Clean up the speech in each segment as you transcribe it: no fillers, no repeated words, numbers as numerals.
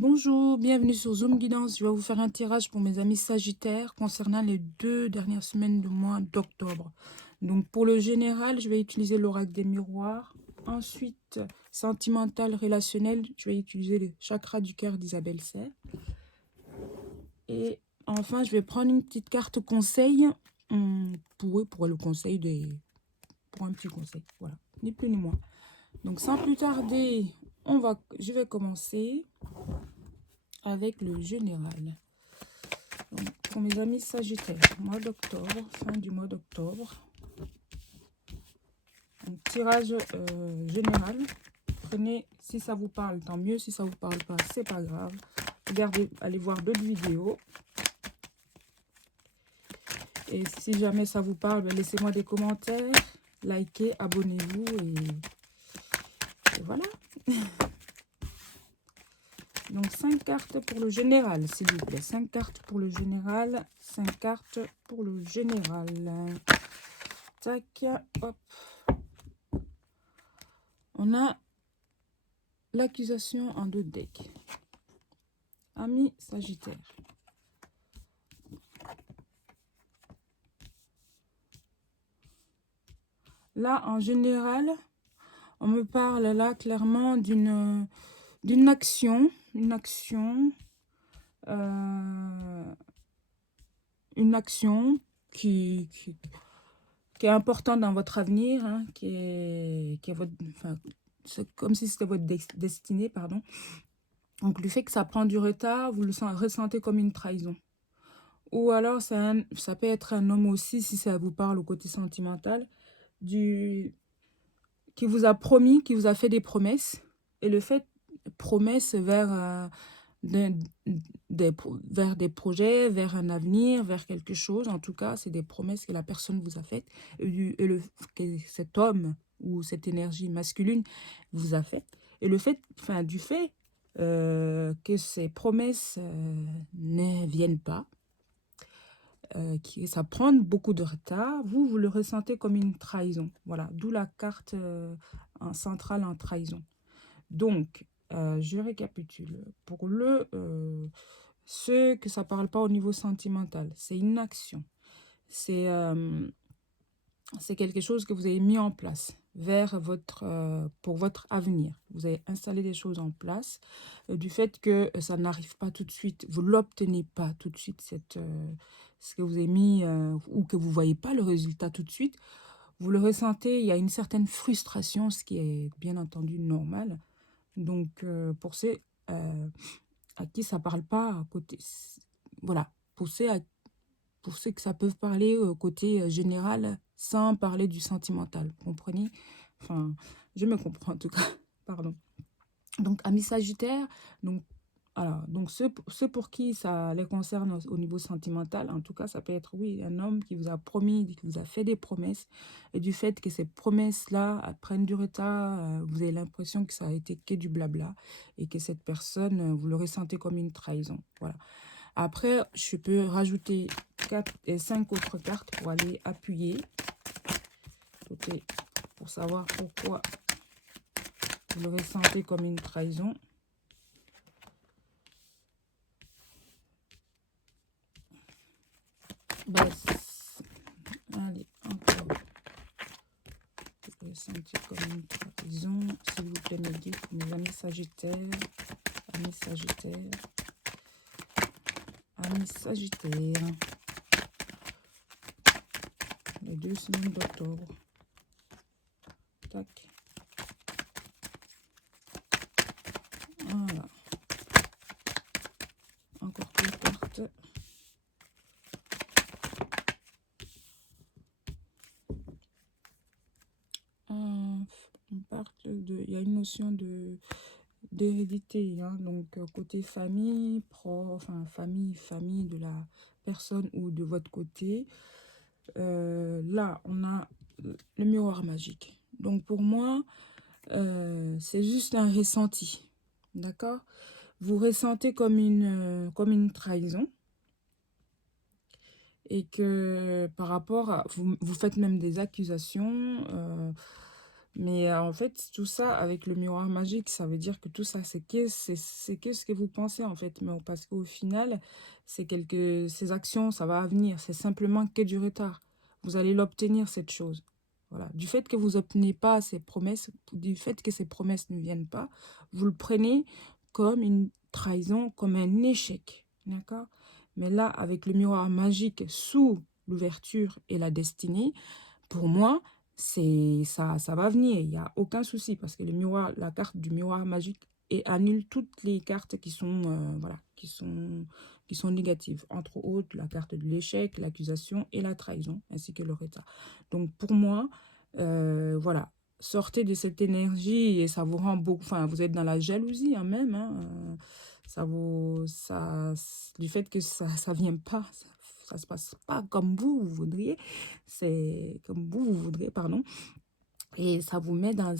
Bonjour, bienvenue sur Zoom Guidance. Je vais vous faire un tirage pour mes amis Sagittaires concernant les 2 dernières semaines du mois d'octobre. Donc pour le général, je vais utiliser l'oracle des miroirs. Ensuite, sentimental, relationnel, je vais utiliser le chakra du cœur d'Isabelle Serre. Et enfin, je vais prendre une petite carte conseil pour le conseil pour un petit conseil. Voilà, ni plus ni moins. Donc sans plus tarder, je vais commencer avec le général. Donc, pour mes amis Sagittaires, mois d'octobre, fin du mois d'octobre. Tirage général. Prenez, si ça vous parle, tant mieux. Si ça vous parle pas, c'est pas grave. Regardez, allez voir d'autres vidéos. Et si jamais ça vous parle, laissez-moi des commentaires, likez, abonnez-vous et voilà. Donc 5 cartes pour le général, s'il vous plaît. 5 cartes pour le général. 5 cartes pour le général. Tac, hop. On a l'accusation en 2 decks. Ami Sagittaire. Là, en général, on me parle là clairement d'une action, une action qui est importante dans votre avenir, hein, qui est votre, enfin, c'est comme si c'était votre destinée, pardon. Donc le fait que ça prend du retard, vous le ressentez comme une trahison. Ou alors ça peut être un homme aussi, si ça vous parle au côté sentimental, qui vous a promis, qui vous a fait des promesses. Et le fait, promesses vers vers des projets, vers un avenir, vers quelque chose. En tout cas, c'est des promesses que la personne vous a faites. Que cet homme ou cette énergie masculine vous a fait. Et le fait, enfin, du fait que ces promesses ne viennent pas, ça prend beaucoup de retard, vous le ressentez comme une trahison. Voilà, d'où la carte centrale en trahison. Donc, je récapitule. Pour ceux que ça ne parle pas au niveau sentimental, c'est une action. C'est quelque chose que vous avez mis en place pour votre avenir. Vous avez installé des choses en place. Du fait que ça n'arrive pas tout de suite, vous ne l'obtenez pas tout de suite, ce que vous avez mis, ou que vous ne voyez pas le résultat tout de suite, vous le ressentez, il y a une certaine frustration, ce qui est bien entendu normal. Donc, pour ceux à qui ça ne parle pas, voilà, pour ceux que ça peut parler au côté général, sans parler du sentimental, vous comprenez? Enfin, je me comprends en tout cas, pardon. Donc, amis Sagittaire, donc, alors, donc ceux pour qui ça les concerne au niveau sentimental, en tout cas, ça peut être, oui, un homme qui vous a promis, qui vous a fait des promesses, et du fait que ces promesses-là prennent du retard, vous avez l'impression que ça a été que du blabla, et que cette personne, vous le ressentez comme une trahison. Voilà. Après, je peux rajouter 4 et 5 autres cartes pour aller appuyer, pour savoir pourquoi vous le ressentez comme une trahison. Allez, encore. Vous le ressentez comme une trahison. S'il vous plaît, me dites, mes amis Sagittaires, amis Sagittaires, amis Sagittaires. Les 2 semaines d'octobre. Tac. Voilà. Encore plus cartes. Il y a une notion d'hérédité, hein, donc côté famille, famille de la personne ou de votre côté. Là, on a le miroir magique. Donc pour moi, c'est juste un ressenti, d'accord? Vous ressentez comme une trahison. Et que par rapport à... Vous faites même des accusations. Mais en fait, tout ça avec le miroir magique, ça veut dire que tout ça, c'est que ce que vous pensez en fait. Mais parce qu'au final, ces actions, ça va venir. C'est simplement que du retard. Vous allez l'obtenir, cette chose. Voilà. Du fait que vous n'obtenez pas ces promesses, du fait que ces promesses ne viennent pas, vous le prenez comme une trahison, comme un échec. D'accord? Mais là, avec le miroir magique sous l'ouverture et la destinée, pour moi, ça va venir, il n'y a aucun souci parce que la carte du miroir magique annule toutes les cartes qui sont, voilà, qui sont négatives. Entre autres, la carte de l'échec, l'accusation et la trahison, ainsi que le retard. Donc pour moi, voilà, sortez de cette énergie et ça vous rend beaucoup, enfin vous êtes dans la jalousie hein, même, hein, du fait que ça vient pas, ça se passe pas comme vous voudriez, c'est comme vous voudrez, pardon, et ça vous met dans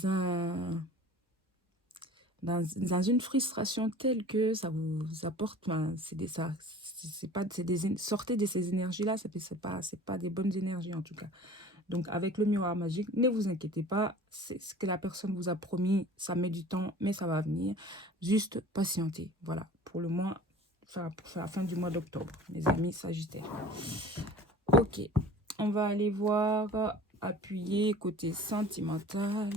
une frustration telle que ça vous apporte, ben, c'est pas, sortez de ces énergies-là, c'est pas des bonnes énergies en tout cas. Donc avec le miroir magique, ne vous inquiétez pas, c'est ce que la personne vous a promis, ça met du temps, mais ça va venir. Juste patienter, voilà, pour le mois, pour la fin du mois d'octobre, mes amis Sagittaires. Ok, on va aller voir, appuyer côté sentimental.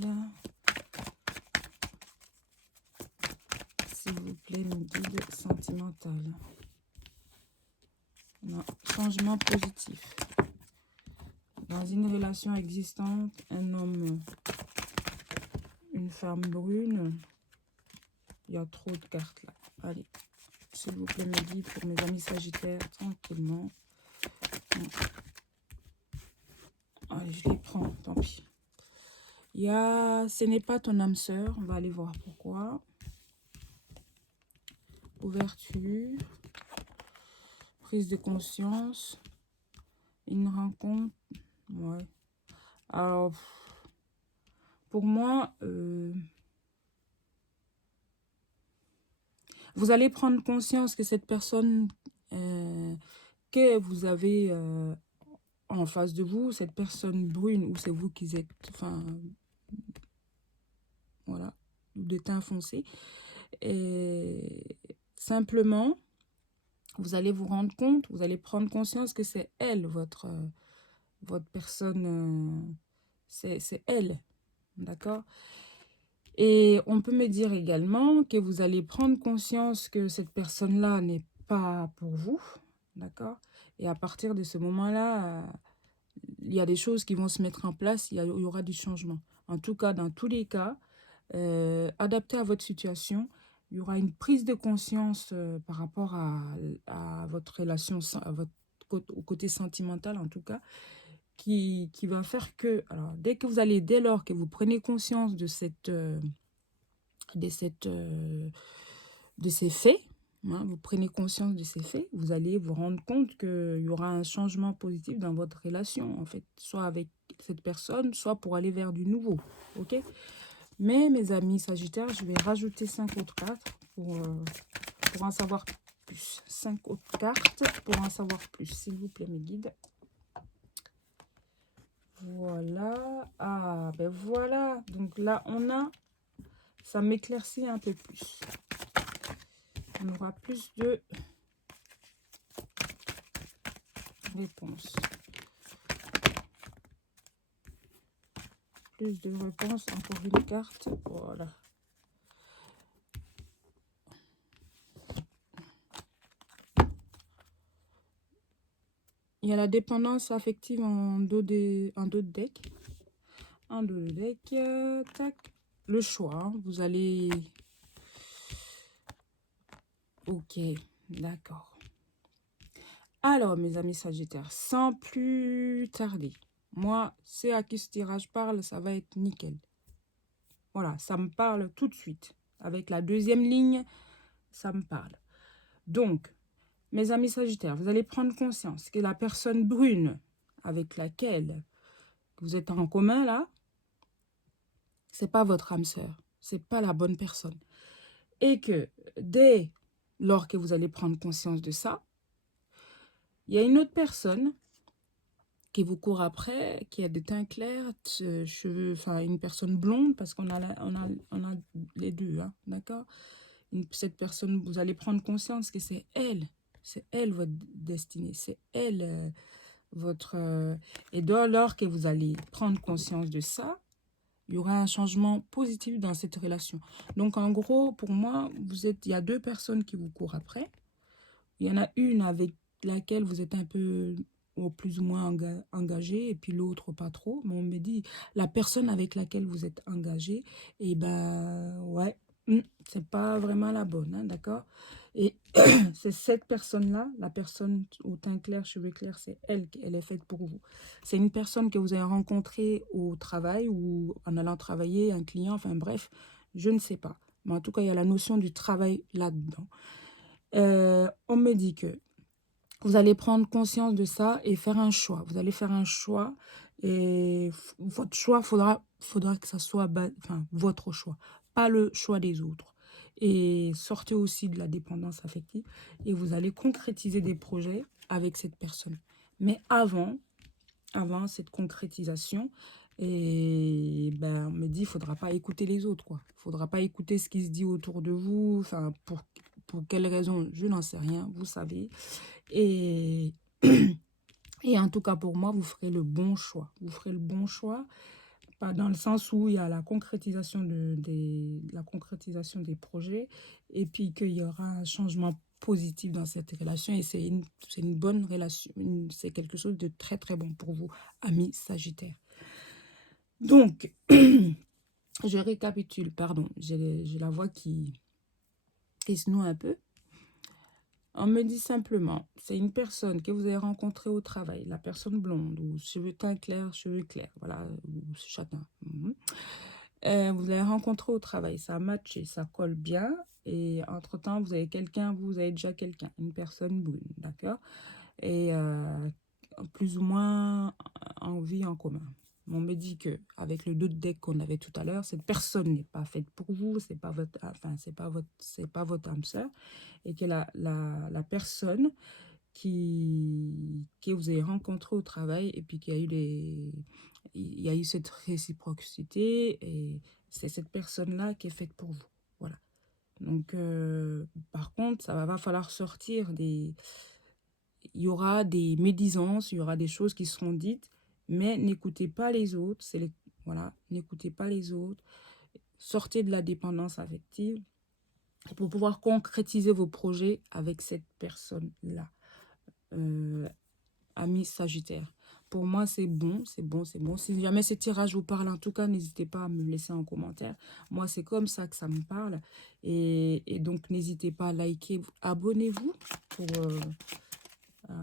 S'il vous plaît, mes guides sentimental. Non, changement positif. Dans une relation existante, un homme, une femme brune. Il y a trop de cartes là. Allez, s'il vous plaît, mes guides pour mes amis Sagittaires, tranquillement. Allez, je les prends, tant pis. Ce n'est pas ton âme sœur. On va aller voir pourquoi. Ouverture. Prise de conscience. Une rencontre. Ouais. Alors, pour moi, vous allez prendre conscience que cette personne que vous avez en face de vous, cette personne brune, ou c'est vous qui êtes, enfin, voilà, de teint foncé, et simplement, vous allez vous rendre compte, vous allez prendre conscience que c'est elle, votre personne, c'est elle, d'accord? Et on peut me dire également que vous allez prendre conscience que cette personne-là n'est pas pour vous, d'accord? Et à partir de ce moment-là, il y a des choses qui vont se mettre en place, il y aura du changement. En tout cas, dans tous les cas, adapté à votre situation, il y aura une prise de conscience par rapport à votre relation, au côté sentimental en tout cas, qui va faire que, alors, dès lors que vous prenez conscience de de ces faits, hein, vous prenez conscience de ces faits, vous allez vous rendre compte qu'il y aura un changement positif dans votre relation, en fait, soit avec cette personne, soit pour aller vers du nouveau, ok? Mais mes amis Sagittaires, je vais rajouter 5 autres cartes pour en savoir plus. 5 autres cartes pour en savoir plus, s'il vous plaît, mes guides. Voilà. Ah, ben voilà. Donc là, ça m'éclaircit un peu plus. On aura plus de réponses. Plus de réponses, encore une carte. Voilà. Il y a la dépendance affective en dos de deck. En dos de deck, tac. Le choix, hein. Vous allez... Ok, d'accord. Alors, mes amis Sagittaires, sans plus tarder, moi, c'est à qui ce tirage parle, ça va être nickel. Voilà, ça me parle tout de suite. Avec la deuxième ligne, ça me parle. Donc, mes amis Sagittaires, vous allez prendre conscience que la personne brune avec laquelle vous êtes en commun, là, c'est pas votre âme sœur. C'est pas la bonne personne. Et que dès lors que vous allez prendre conscience de ça, il y a une autre personne qui vous court après, qui a des teints clairs, cheveux, enfin une personne blonde, parce qu'on a, on a les deux, hein, d'accord? Cette personne, vous allez prendre conscience que c'est elle votre destinée, c'est elle votre... et dès lors que vous allez prendre conscience de ça, il y aura un changement positif dans cette relation. Donc en gros, pour moi, il y a deux personnes qui vous courent après. Il y en a une avec laquelle vous êtes un peu ou plus ou moins engagé, et puis l'autre pas trop. Mais on me dit, la personne avec laquelle vous êtes engagé, et ben ouais, c'est pas vraiment la bonne, hein, d'accord? Et c'est cette personne-là, la personne au teint clair, cheveux clairs, c'est elle, elle est faite pour vous. C'est une personne que vous avez rencontrée au travail ou en allant travailler, un client, enfin bref, je ne sais pas. Mais en tout cas, il y a la notion du travail là-dedans. On me dit que vous allez prendre conscience de ça et faire un choix. Vous allez faire un choix et votre choix, faudra que ça soit enfin, votre choix, pas le choix des autres. Et sortez aussi de la dépendance affective et vous allez concrétiser des projets avec cette personne. Mais avant cette concrétisation, et ben, on me dit, il ne faudra pas écouter les autres, quoi. Il ne faudra pas écouter ce qui se dit autour de vous. Enfin, pour quelle raison, je n'en sais rien, vous savez. Et, et en tout cas, pour moi, vous ferez le bon choix. Vous ferez le bon choix, pas dans le sens où il y a la concrétisation, la concrétisation des projets, et puis qu'il y aura un changement positif dans cette relation, et c'est une bonne relation, c'est quelque chose de très très bon pour vous, amis Sagittaire. Donc, je récapitule, pardon, j'ai la voix qui se noue un peu. On me dit simplement, c'est une personne que vous avez rencontrée au travail, la personne blonde, ou cheveux teint clair, cheveux clairs, voilà, ou châtain. Vous avez rencontré au travail, ça a matché, ça colle bien, et entre-temps, vous avez quelqu'un, vous avez déjà quelqu'un, une personne brune, d'accord? Et plus ou moins en vie en commun. On me dit que avec le 2 de deck qu'on avait tout à l'heure, cette personne n'est pas faite pour vous, c'est pas votre, enfin c'est pas votre âme sœur, et que la personne que vous avez rencontré au travail, et puis qu'il y a eu il y a eu cette réciprocité, et c'est cette personne-là qui est faite pour vous. Voilà. Donc, par contre, ça va falloir sortir il y aura des médisances, il y aura des choses qui seront dites, mais n'écoutez pas les autres. Voilà, n'écoutez pas les autres. Sortez de la dépendance affective pour pouvoir concrétiser vos projets avec cette personne-là. Amis Sagittaire. Pour moi, c'est bon, c'est bon, c'est bon. Si jamais ce tirage vous parle, en tout cas, n'hésitez pas à me le laisser en commentaire. Moi, c'est comme ça que ça me parle. Et donc, n'hésitez pas à liker. Abonnez-vous pour...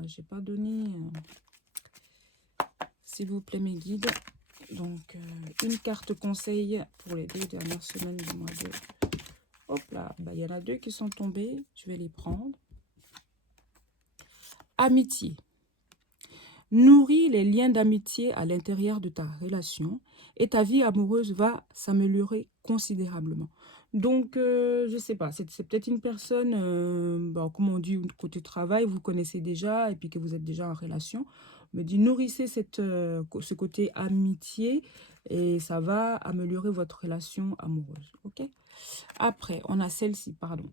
j'ai pas donné... s'il vous plaît, mes guides. Donc, une carte conseil pour les 2 dernières semaines du mois de... Hop là, bah, y en a 2 qui sont tombées. Je vais les prendre. Amitié. Nourris les liens d'amitié à l'intérieur de ta relation et ta vie amoureuse va s'améliorer considérablement. Donc, je ne sais pas, c'est peut-être une personne, bon, comme on dit, côté travail, vous connaissez déjà et puis que vous êtes déjà en relation. On me dit, nourrissez ce côté amitié et ça va améliorer votre relation amoureuse. Ok. Après, on a celle-ci, pardon.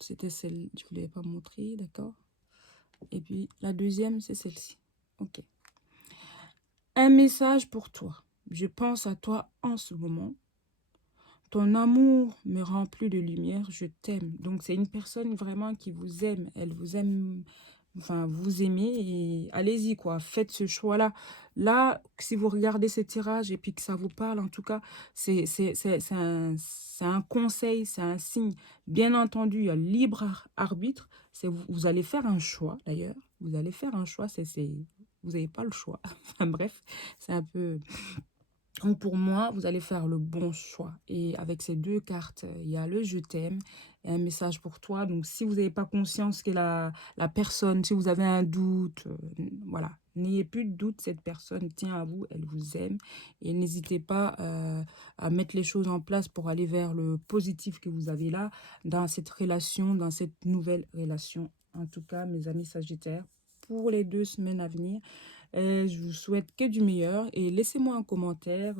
C'était celle, je ne vous l'avais pas montrée, d'accord. Et puis, la deuxième, c'est celle-ci. Ok. Un message pour toi. Je pense à toi en ce moment. Ton amour me remplit de lumière. Je t'aime. Donc, c'est une personne vraiment qui vous aime. Elle vous aime. Enfin, vous aimez. Et allez-y, quoi. Faites ce choix-là. Là, si vous regardez ce tirage et puis que ça vous parle, en tout cas, c'est un conseil, c'est un signe. Bien entendu, il y a libre arbitre. Vous allez faire un choix, d'ailleurs. Vous allez faire un choix. Vous n'avez pas le choix. Enfin, bref, c'est un peu... Donc pour moi, vous allez faire le bon choix. Et avec ces 2 cartes, il y a le je t'aime et un message pour toi. Donc si vous n'avez pas conscience que la personne, si vous avez un doute, voilà, n'ayez plus de doute, cette personne tient à vous, elle vous aime. Et n'hésitez pas à mettre les choses en place pour aller vers le positif que vous avez là, dans cette relation, dans cette nouvelle relation. En tout cas, mes amis Sagittaires, pour les 2 semaines à venir. Je vous souhaite que du meilleur et laissez-moi un commentaire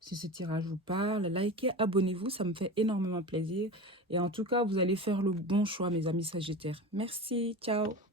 si ce tirage vous parle. Likez, abonnez-vous, ça me fait énormément plaisir. Et en tout cas, vous allez faire le bon choix, mes amis Sagittaires. Merci, ciao!